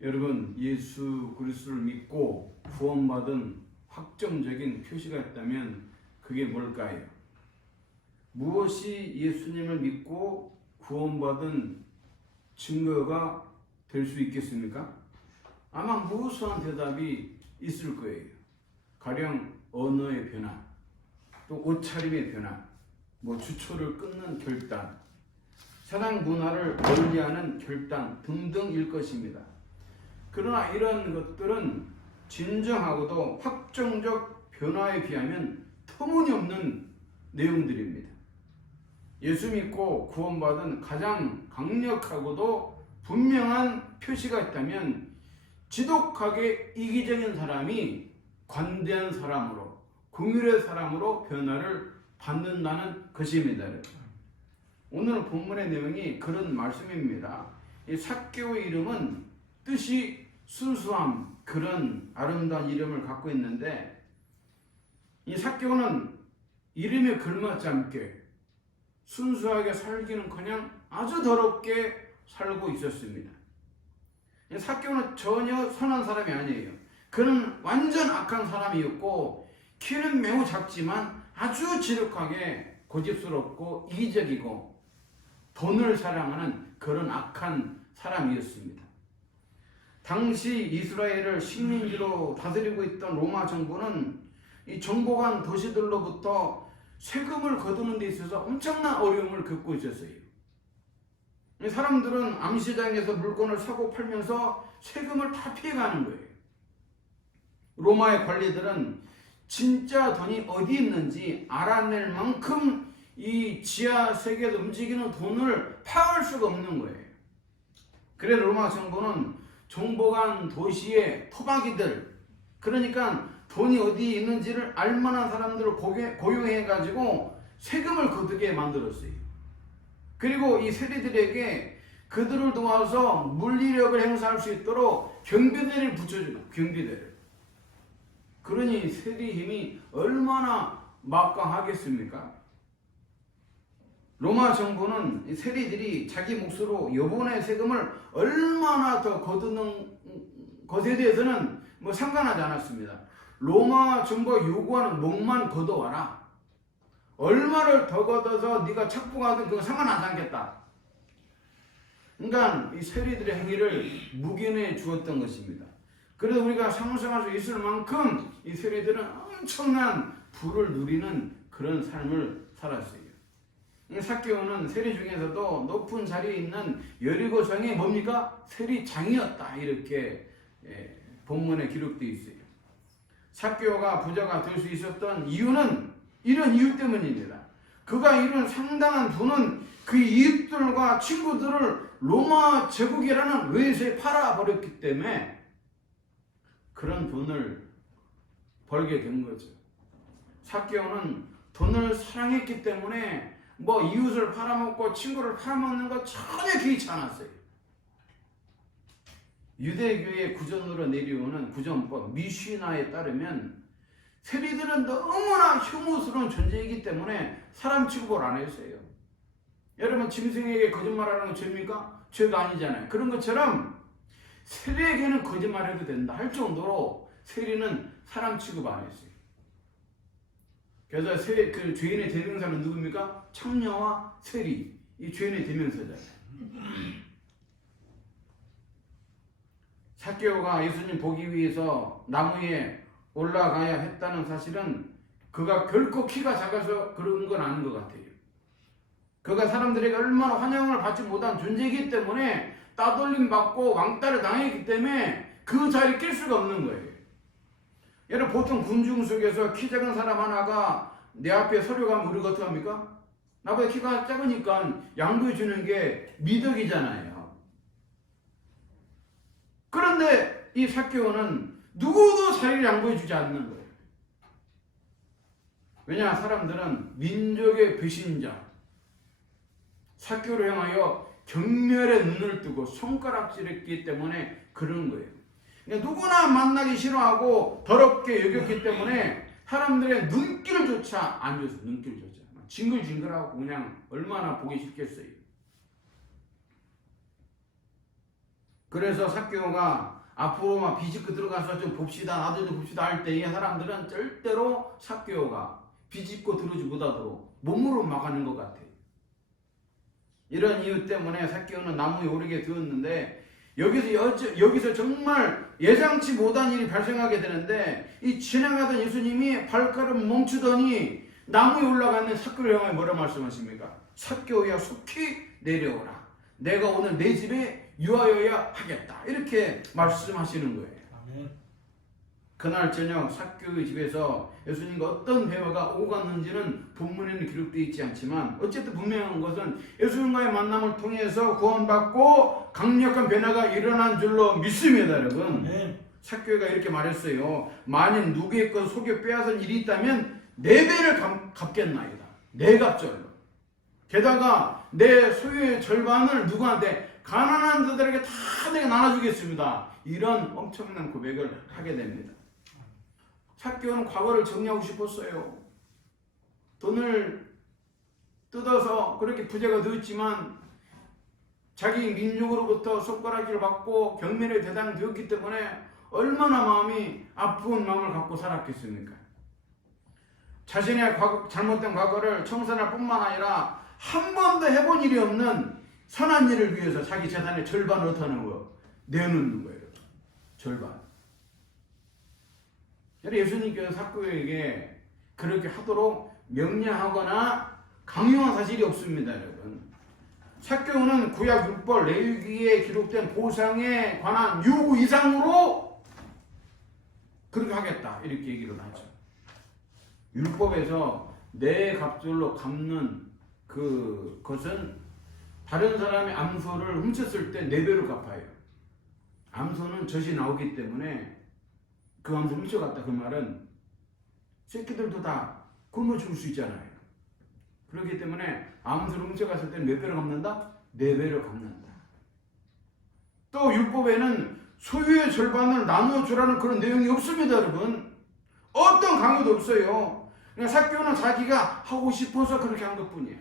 여러분, 예수 그리스도를 믿고 구원받은 확정적인 표시가 있다면 그게 뭘까요? 무엇이 예수님을 믿고 구원받은 증거가 될 수 있겠습니까? 아마 무수한 대답이 있을 거예요. 가령 언어의 변화, 또 옷차림의 변화, 주초를 끊는 결단, 세상 문화를 멀리하는 결단 등등일 것입니다. 그러나 이런 것들은 진정하고도 확정적 변화에 비하면 터무니없는 내용들입니다. 예수 믿고 구원받은 가장 강력하고도 분명한 표시가 있다면 지독하게 이기적인 사람이 관대한 사람으로, 긍휼의 사람으로 변화를 받는다는 것입니다. 오늘 본문의 내용이 그런 말씀입니다. 이 삭개오의 이름은 뜻이 순수함, 그런 아름다운 이름을 갖고 있는데, 이 삭개오는 이름에 걸맞지 않게 순수하게 살기는커녕 아주 더럽게 살고 있었습니다. 삭개오는 전혀 선한 사람이 아니에요. 그는 완전 악한 사람이었고, 키는 매우 작지만 아주 지독하게 고집스럽고 이기적이고 돈을 사랑하는 그런 악한 사람이었습니다. 당시 이스라엘을 식민지로 다스리고 있던 로마 정부는 이 정복한 도시들로부터 세금을 거두는 데 있어서 엄청난 어려움을 겪고 있었어요. 사람들은 암시장에서 물건을 사고 팔면서 세금을 다 피해가는 거예요. 로마의 관리들은 진짜 돈이 어디 있는지 알아낼 만큼 이 지하 세계에서 움직이는 돈을 파악할 수가 없는 거예요. 그래서 로마 정부는 정복한 도시의 토박이들, 그러니까 돈이 어디 있는지를 알만한 사람들을 고용해가지고 세금을 거두게 만들었어요. 그리고 이 세리들에게 그들을 도와서 물리력을 행사할 수 있도록 경비대를 붙여주고, 경비대를. 그러니 세리 힘이 얼마나 막강하겠습니까? 로마 정부는 세리들이 자기 몫으로 여분의 세금을 얼마나 더 거두는 것에 대해서는 상관하지 않았습니다. 로마 정부가 요구하는 몫만 걷어와라. 얼마를 더 걷어서 네가 착복하든 그건 상관하지 않겠다. 그러니까 이 세리들의 행위를 묵인해 주었던 것입니다. 그래서 우리가 상상할 수 있을 만큼 이 세리들은 엄청난 부를 누리는 그런 삶을 살았어요. 삭개오는 세리 중에서도 높은 자리에 있는 여리고성의 뭡니까? 세리장이었다, 이렇게 본문에 기록되어 있어요. 삭개오가 부자가 될 수 있었던 이유는 이런 이유 때문입니다. 그가 이룬 상당한 돈은 그 이웃들과 친구들을 로마 제국이라는 외세에 팔아버렸기 때문에 그런 돈을 벌게 된 거죠. 삭개오는 돈을 사랑했기 때문에 이웃을 팔아먹고 친구를 팔아먹는 거 전혀 개의치 않았어요. 유대교의 구전으로 내려오는 구전법 미시나에 따르면 세리들은 너무나 혐오스러운 존재이기 때문에 사람 취급을 안 했어요. 여러분, 짐승에게 거짓말하는 건 죄입니까? 죄가 아니잖아요. 그런 것처럼 세리에게는 거짓말해도 된다 할 정도로 세리는 사람 취급 안 했어요. 그래서 그 죄인의 대명사는 누굽니까? 창녀와 세리, 이 죄인의 대명사잖아요. 삭개오가 예수님 보기 위해서 나무에 올라가야 했다는 사실은 그가 결코 키가 작아서 그런 건 아닌 것 같아요. 그가 사람들에게 얼마나 환영을 받지 못한 존재이기 때문에 따돌림 받고 왕따를 당했기 때문에 그 자리에 낄 수가 없는 거예요. 여러분, 보통 군중 속에서 키 작은 사람 하나가 내 앞에 서려가면 우리가 어떻게 합니까? 나보다 키가 작으니까 양보해 주는 게 미덕이잖아요. 그런데 이 삭개오는 누구도 자리를 양보해 주지 않는 거예요. 왜냐? 사람들은 민족의 배신자 삭개오를 향하여 경멸의 눈을 뜨고 손가락질했기 때문에 그런 거예요. 그러니까 누구나 만나기 싫어하고 더럽게 여겼기 때문에 사람들의 눈길조차 안 줬어요. 눈길조차. 징글징글하고 그냥 얼마나 보기 싫겠어요. 그래서 삭개오가 앞으로 막 비집고 들어가서 좀 봅시다, 나도 좀 봅시다 할 때 이 사람들은 절대로 삭개오가 비집고 들어오지 못하도록 몸으로 막아낸 것 같아요. 이런 이유 때문에 삭개오는 나무에 오르게 되었는데 여기서 정말 예상치 못한 일이 발생하게 되는데 이 지나가던 예수님이 발걸음 멈추더니 나무에 올라가는 삭개오를 향해 뭐라 말씀하십니까? 삭개오야 속히 내려오라. 내가 오늘 내 집에 유하여야 하겠다. 이렇게 말씀하시는 거예요. 아멘. 그날 저녁 삭개오의 집에서 예수님과 어떤 대화가 오갔는지는 본문에는 기록되어 있지 않지만 어쨌든 분명한 것은 예수님과의 만남을 통해서 구원받고 강력한 변화가 일어난 줄로 믿습니다, 여러분. 네. 삭개오가 이렇게 말했어요. 만일 누구의 것 속여 빼앗은 일이 있다면 4배를 갚겠나이다. 4갑절로. 게다가 내 소유의 절반을 누구한테? 가난한 자들에게 다 내가 나눠주겠습니다. 이런 엄청난 고백을 하게 됩니다. 삭개오는 과거를 정리하고 싶었어요. 돈을 뜯어서 그렇게 부자가 되었지만 자기 민족으로부터 손가락질을 받고 경멸의 대상이 되었기 때문에 얼마나 마음이 아픈 마음을 갖고 살았겠습니까? 자신의 잘못된 과거를 청산할 뿐만 아니라 한 번도 해본 일이 없는 선한 일을 위해서 자기 재산의 절반을 어떻게 하는 거예요? 내놓는 거예요. 절반. 예수님께서 삭개오에게 그렇게 하도록 명령하거나 강요한 사실이 없습니다, 여러분. 삭개오는 구약 율법 레위기에 기록된 보상에 관한 요구 이상으로 그렇게 하겠다 이렇게 얘기를 하죠. 율법에서 내 갑절로 갚는 그것은 다른 사람의 암소를 훔쳤을 때 4배로 갚아요. 암소는 젖이 나오기 때문에 그 암소 훔쳐갔다 그 말은 새끼들도 다 굶어 죽을 수 있잖아요. 그렇기 때문에 암소를 훔쳐갔을 때 몇 배로 갚는다? 4배로 갚는다. 또 율법에는 소유의 절반을 나누어 주라는 그런 내용이 없습니다, 여러분. 어떤 강요도 없어요. 그냥 삭개오는 자기가 하고 싶어서 그렇게 한 것뿐이에요.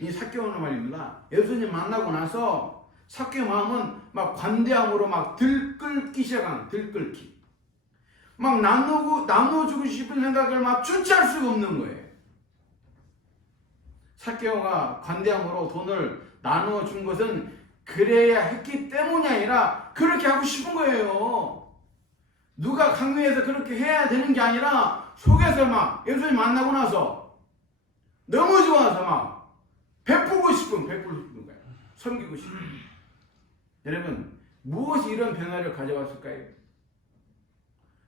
이 삭개오는 말입니다. 예수님 만나고 나서 삭개오 마음은 막 관대함으로 막 들끓기 시작한 들끓기. 막 나눠주고 싶은 생각을 막 주체할 수가 없는 거예요. 삭개오가 관대함으로 돈을 나누어 준 것은 그래야 했기 때문이 아니라 그렇게 하고 싶은 거예요. 누가 강요해서 그렇게 해야 되는 게 아니라 속에서 막 예수님 만나고 나서 너무 좋아서 막 베풀고 싶은 거예요. 섬기고 싶은. 여러분, 무엇이 이런 변화를 가져왔을까요?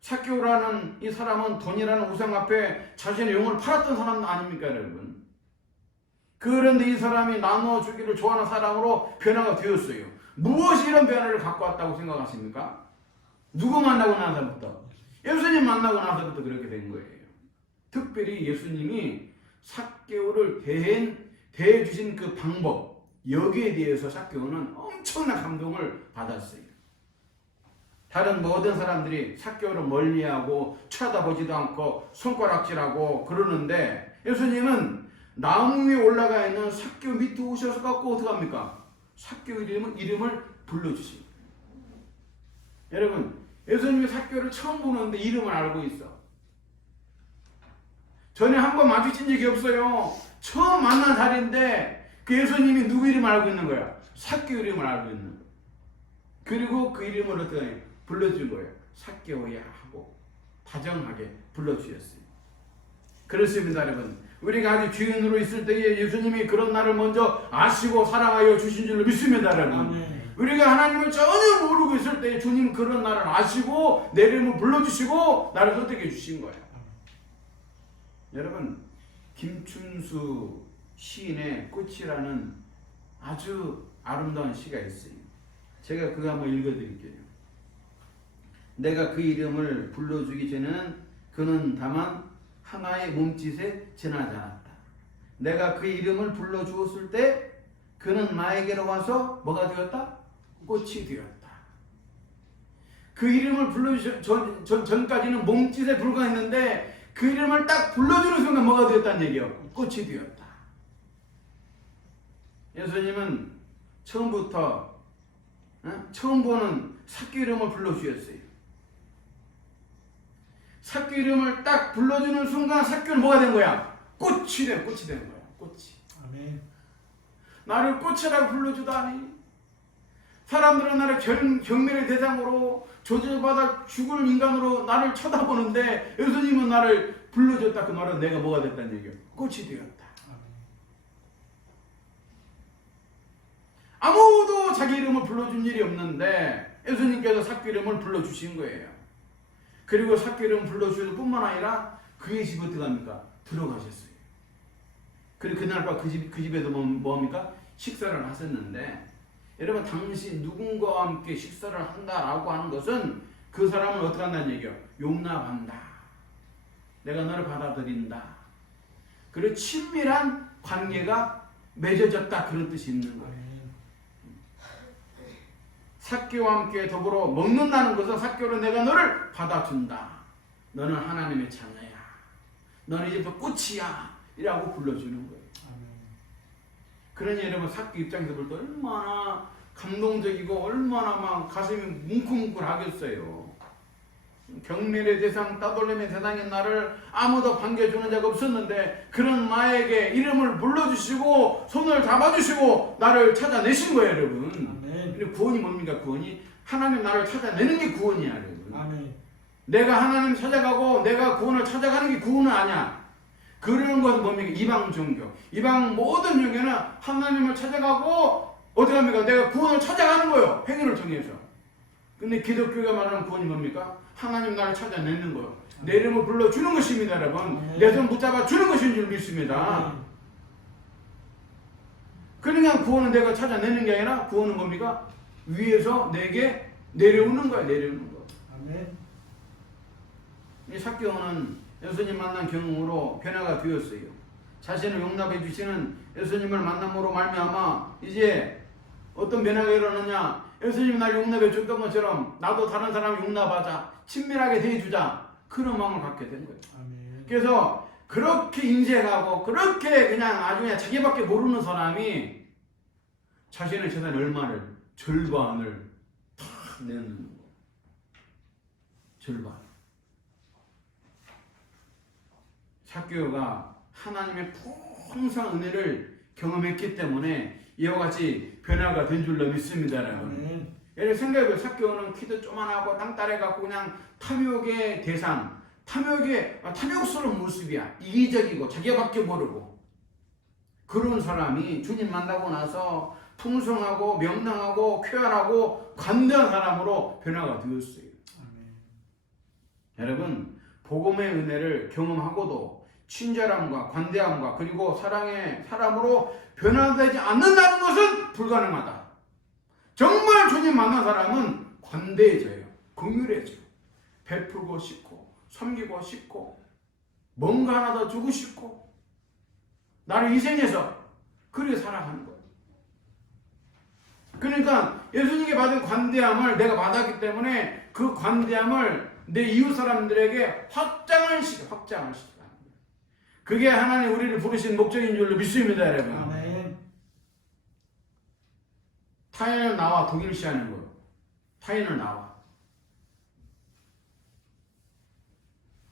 삭개오라는 이 사람은 돈이라는 우상 앞에 자신의 영혼을 팔았던 사람 아닙니까, 여러분? 그런데 이 사람이 나눠주기를 좋아하는 사람으로 변화가 되었어요. 무엇이 이런 변화를 갖고 왔다고 생각하십니까? 누구 만나고 나서부터? 예수님 만나고 나서부터 그렇게 된 거예요. 특별히 예수님이 삭개오를 대해주신 그 방법, 여기에 대해서 삭개오는 엄청난 감동을 받았어요. 다른 모든 사람들이 삭개오를 멀리하고 쳐다보지도 않고 손가락질하고 그러는데 예수님은 나무 위에 올라가 있는 삭개오 밑에 오셔서 갖고 어떻게 합니까? 삭개오 이름을 불러주십니다. 여러분, 예수님이 삭개오를 처음 보는데 이름을 알고 있어. 전에 한번 마주친 적이 없어요. 처음 만난 자리인데 그 예수님이 누구 이름을 알고 있는 거야? 삭개오 이름을 알고 있는 거야. 그리고 그 이름을 어떻게 불러준 거예요? 삭개오야 하고 다정하게 불러주셨어요. 그렇습니다, 여러분. 우리가 아직 죄인으로 있을 때에 예수님이 그런 나를 먼저 아시고 사랑하여 주신 줄로 믿습니다, 여러분. 아멘. 우리가 하나님을 전혀 모르고 있을 때 주님 그런 나를 아시고 내 이름을 불러주시고 나를 선택해 주신 거예요. 여러분, 김춘수 시인의 꽃이라는 아주 아름다운 시가 있어요. 제가 그거 한번 읽어드릴게요. 내가 그 이름을 불러주기 전에는 그는 다만 하나의 몸짓에 지나지 않았다. 내가 그 이름을 불러주었을 때 그는 나에게로 와서 뭐가 되었다? 꽃이 되었다. 그 이름을 불러주기 전까지는 몸짓에 불과했는데 그 이름을 딱 불러주는 순간 뭐가 되었다는 얘기예요? 꽃이 되었다. 예수님은 처음부터 처음 보는 삭귀 이름을 불러주셨어요. 삭귀 이름을 딱 불러주는 순간 삭귀는 뭐가 된 거야? 꽃이 된 거야. 꽃이. 아멘. 나를 꽃이라고 불러주다니. 사람들은 나를 경멸의 대상으로 조절받아 죽을 인간으로 나를 쳐다보는데 예수님은 나를 불러줬다. 그 말은 내가 뭐가 됐다는 얘기예요. 꽃이 되었다. 아무도 자기 이름을 불러준 일이 없는데 예수님께서 삭귀 이름을 불러주신 거예요. 그리고 삭귀 이름을 불러주실 뿐만 아니라 그의 집에 어떻게 합니까? 들어가셨어요. 그리고 그날 밤 그 집에도 뭐합니까? 식사를 하셨는데, 여러분, 당신 누군가와 함께 식사를 한다라고 하는 것은 그 사람을 어떻게 한다는 얘기예요? 용납한다. 내가 너를 받아들인다. 그리고 친밀한 관계가 맺어졌다. 그런 뜻이 있는 거예요. 삭개와 함께 더불어 먹는다는 것은 삭개로 내가 너를 받아준다. 너는 하나님의 자녀야. 너는 이제부터 꽃이야. 이라고 불러주는 거예요. 그러니 여러분, 삭개 입장에서 볼 때 얼마나 감동적이고 얼마나 막 가슴이 뭉클뭉클하겠어요. 경멸의 대상, 따돌림의 대상인 나를 아무도 반겨주는 자가 없었는데 그런 나에게 이름을 불러주시고 손을 잡아주시고 나를 찾아내신 거예요, 여러분. 근데 구원이 뭡니까? 구원이 하나님 나를 찾아내는 게 구원이야, 여러분. 아멘. 내가 하나님 찾아가고 내가 구원을 찾아가는 게 구원은 아니야. 그런 것은 뭡니까? 이방 종교. 이방 모든 종교는 하나님을 찾아가고 어떻게 합니까? 내가 구원을 찾아가는 거예요. 행위를 통해서. 근데 기독교가 말하는 구원이 뭡니까? 하나님 나를 찾아내는 거예요. 내 이름을 불러주는 것입니다, 여러분. 내 손 붙잡아 주는 것인 줄 믿습니다. 그러니까 구원은 내가 찾아내는 게 아니라 구원은 뭡니까? 위에서 내게 내려오는 거야, 내려오는 거. 아멘. 이 삭개오는 예수님 만난 경험으로 변화가 되었어요. 자신을 용납해 주시는 예수님을 만남으로 말미암아 이제 어떤 변화가 일어나냐? 예수님이 날 용납해 줬던 것처럼 나도 다른 사람을 용납하자, 친밀하게 대해주자, 그런 마음을 갖게 된 거예요. 아멘. 그래서 그렇게 인색하고 그렇게 그냥 아주 그냥 자기밖에 모르는 사람이 자신의 재산 얼마를, 절반을 다 내는 거예요. 절반. 삭개오가 하나님의 풍성한 은혜를 경험했기 때문에 이와 같이 변화가 된 줄로 믿습니다, 여러분. 예를 생각해보세요. 삭개오는 키도 조만하고 땅따래갖고 그냥 탐욕의 대상, 탐욕스러운 모습이야. 이기적이고 자기밖에 모르고 그런 사람이 주님 만나고 나서 풍성하고 명랑하고 쾌활하고 관대한 사람으로 변화가 되었어요. 여러분, 복음의 은혜를 경험하고도 친절함과 관대함과 그리고 사랑의 사람으로 변화되지 않는다는 것은 불가능하다. 정말 주님 만난 사람은 관대해져요. 긍휼해져요. 베풀고 싶고 섬기고 싶고 뭔가 하나 더 주고 싶고 나를 희생해서 그렇게 살아가는 거예요. 그러니까 예수님께 받은 관대함을 내가 받았기 때문에 그 관대함을 내 이웃 사람들에게 확장을 시켜가는 거예요. 그게 하나님 우리를 부르신 목적인 줄로 믿습니다, 여러분. 아멘. 타인을 나와 독일시하는 거예요. 타인을 나와.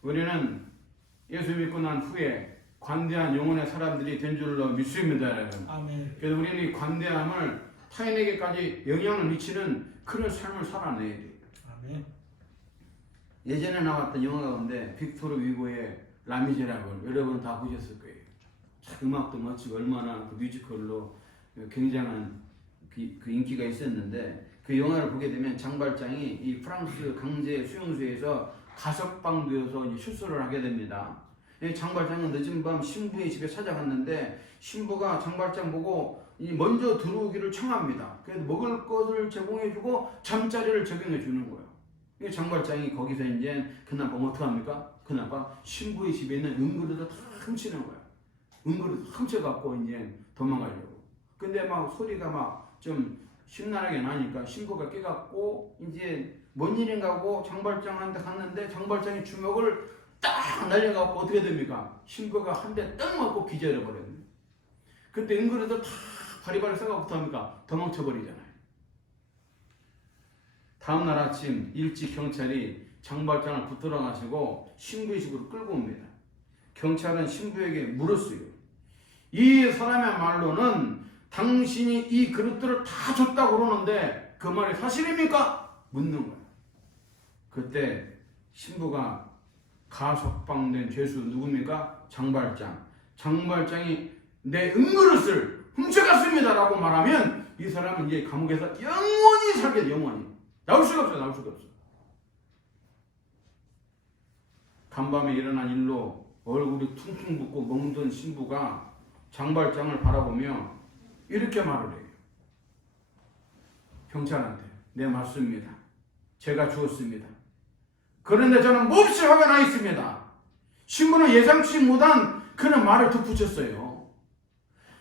우리는 예수 믿고 난 후에 관대한 영혼의 사람들이 된 줄로 믿습니다, 여러분. 아멘. 그래서 우리는 이 관대함을 타인에게까지 영향을 미치는 그런 삶을 살아내야 돼요. 아멘. 예전에 나왔던 영화 가운데 빅토르 위고의 라미제라블 여러분 다 보셨을 거예요. 음악도 멋지고 얼마나 그 뮤지컬로 굉장한 그 인기가 있었는데 그 영화를 보게 되면 장발장이 이 프랑스 강제 수용소에서 가석방되어서 이제 출소를 하게 됩니다. 장발장은 늦은 밤 신부의 집에 찾아갔는데 신부가 장발장 보고 먼저 들어오기를 청합니다. 그래서 먹을 것을 제공해주고 잠자리를 제공해주는 거예요. 장발장이 거기서 이제 그날 밤 어떡합니까? 그날 밤 신부의 집에 있는 은그릇을 다 훔치는 거야. 은그릇 훔쳐갖고 이제 도망가려고. 근데 막 소리가 막 좀 심란하게 나니까 신부가 깨갖고 이제 뭔 일인가 하고 장발장한테 갔는데 장발장이 주먹을 딱 날려갖고 어떻게 됩니까? 신부가 한 대 딱 맞고 기절해버렸네. 그때 은그릇을 다 바리바리 싸가부터 합니까? 도망쳐버리잖아요. 다음날 아침 일찍 경찰이 장발장을 붙들어 가지고 신부의 집으로 끌고 옵니다. 경찰은 신부에게 물었어요. 이 사람의 말로는 당신이 이 그릇들을 다 줬다고 그러는데 그 말이 사실입니까? 묻는 거예요. 그때 신부가 가석방된 죄수 누굽니까? 장발장. 장발장이 내 은그릇을 훔쳐갔습니다 라고 말하면 이 사람은 이제 감옥에서 영원히 살게 돼. 영원히 나올 수가 없어. 나올 수가 없어. 간밤에 일어난 일로 얼굴이 퉁퉁 붓고 멍든 신부가 장발장을 바라보며 이렇게 말을 해요. 경찰한테 네 맞습니다. 제가 주었습니다. 그런데 저는 몹시 화가 나 있습니다. 신부는 예상치 못한 그런 말을 덧붙였어요.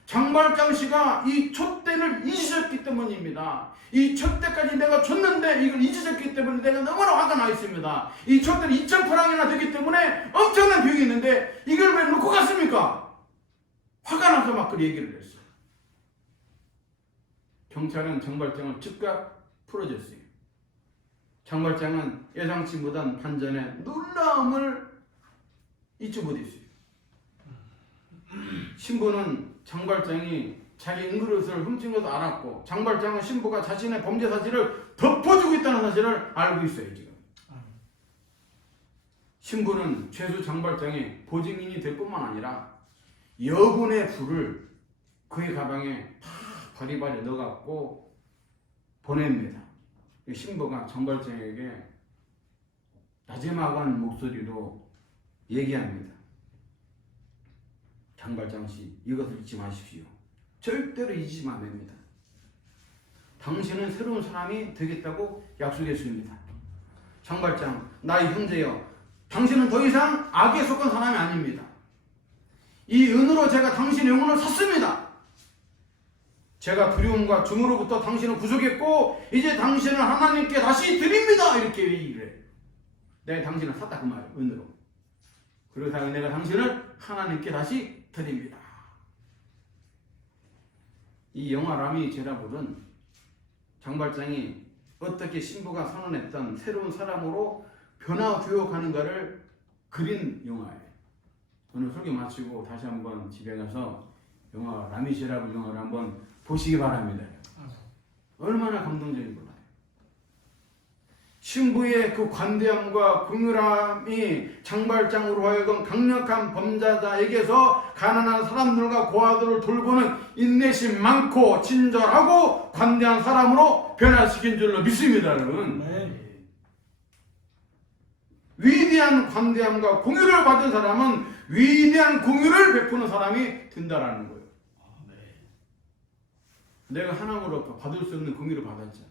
장발장 씨가 이 촛대를 잊으셨기 때문입니다. 이 촛대까지 내가 줬는데 이걸 잊으셨기 때문에 내가 너무나 화가 나 있습니다. 이 촛대는 2,000프랑이나 되기 때문에 엄청난 비용이 있는데 이걸 왜 놓고 갔습니까? 화가 나서 막 그 얘기를 했어요. 경찰은 장발장을 즉각 풀어줬어요. 장발장은 예상치 못한 반전에 놀라움을 잊지 못했어요. 신부는 장발장이 자기 은그릇을 훔친 것도 알았고 장발장은 신부가 자신의 범죄 사실을 덮어주고 있다는 사실을 알고 있어요. 지금 신부는 죄수 장발장의 보증인이 될 뿐만 아니라 여분의 불을 그의 가방에 다 바리바리 넣어갖고 보냅니다. 신부가 장발장에게 나지막한 목소리로 얘기합니다. 장발장 씨, 이것을 잊지 마십시오. 절대로 잊으시면 안 됩니다. 당신은 새로운 사람이 되겠다고 약속했습니다. 장발장, 나의 형제여, 당신은 더 이상 악에 속한 사람이 아닙니다. 이 은으로 제가 당신의 영혼을 샀습니다. 제가 두려움과 중으로부터 당신을 구속했고 이제 당신을 하나님께 다시 드립니다. 이렇게 얘기를 해요. 내가 당신을 샀다 그 말이에요. 은으로. 그리고 내가 당신을 하나님께 다시 드립니다. 이 영화 라미제라블은 장발장이 어떻게 신부가 선언했던 새로운 사람으로 변화되어 가는가를 그린 영화예요. 오늘 설교 마치고 다시 한번 집에 가서 영화 라미제라블 영화를 한번 보시기 바랍니다. 얼마나 감동적인 거예요. 신부의 그 관대함과 긍휼함이 장발장으로 하여금 강력한 범죄자에게서 가난한 사람들과 고아들을 돌보는 인내심 많고 친절하고 관대한 사람으로 변화시킨 줄로 믿습니다. 여러분. 네. 위대한 관대함과 긍휼을 받은 사람은 위대한 긍휼을 베푸는 사람이 된다라는 거예요. 내가 하나님으로부터 받을 수 없는 긍휼을 받았잖아.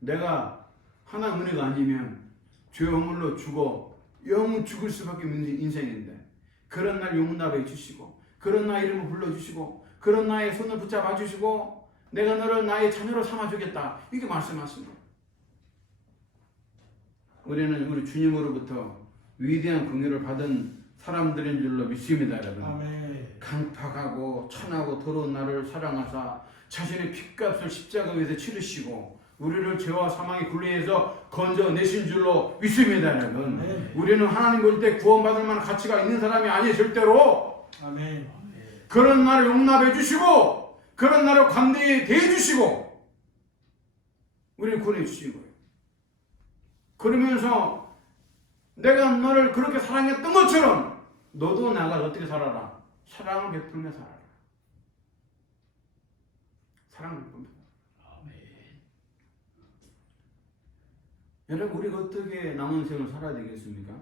내가 하나님 은혜가 아니면 죄 허물로 죽어 영원 죽을 수밖에 없는 인생인데 그런 날 용납해 주시고 그런 나의 이름을 불러주시고 그런 나의 손을 붙잡아 주시고 내가 너를 나의 자녀로 삼아주겠다 이렇게 말씀하신 거예요. 우리는 우리 주님으로부터 위대한 긍휼을 받은 사람들인 줄로 믿습니다. 여러분. 아멘. 강팍하고 천하고 더러운 나를 사랑하사 자신의 핏값을 십자가 위에서 치르시고 우리를 죄와 사망의 굴레에서 건져내신 줄로 믿습니다. 여러분. 아멘. 우리는 하나님 볼 때 구원받을 만한 가치가 있는 사람이 아니에요. 절대로. 아멘. 그런 나를 용납해 주시고 그런 나를 관대히 대해 주시고 우리를 구원해 주신 거예요. 그러면서 내가 너를 그렇게 사랑했던 것처럼 너도 나가 어떻게 살아라? 사랑을 베풀며 살아라. 사랑을 베풀며 살아라. 아멘. 여러분 우리가 어떻게 남은 생을 살아야 되겠습니까?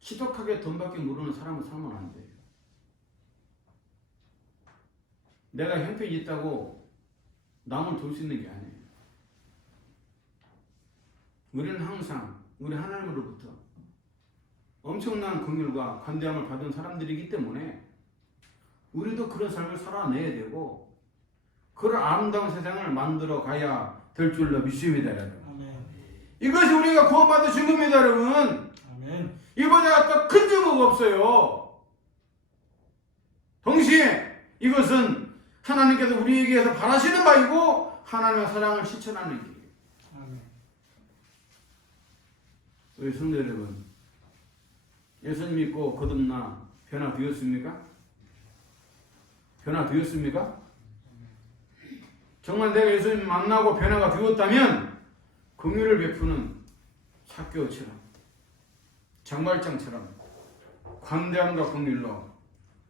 지독하게 돈밖에 모르는 사람을 살면 안 돼요. 내가 형편이 있다고 남을 돌 수 있는 게 아니에요. 우리는 항상 우리 하나님으로부터 엄청난 긍휼과 관대함을 받은 사람들이기 때문에 우리도 그런 삶을 살아내야 되고 그런 아름다운 세상을 만들어 가야 될 줄로 믿습니다. 여러분. 아멘. 이것이 우리가 구원받으신 겁니다. 여러분. 아멘. 이보다 더 큰 증거가 없어요. 동시에 이것은 하나님께서 우리에게서 바라시는 바이고 하나님의 사랑을 실천하는 길이에요. 우리 성도 여러분, 예수님 믿고 거듭나 변화되었습니까? 변화되었습니까? 정말 내가 예수님 만나고 변화가 되었다면 긍휼을 베푸는 삭개오처럼 장발장처럼 관대함과 긍휼로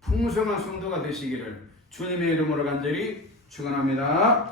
풍성한 성도가 되시기를 주님의 이름으로 간절히 축원합니다.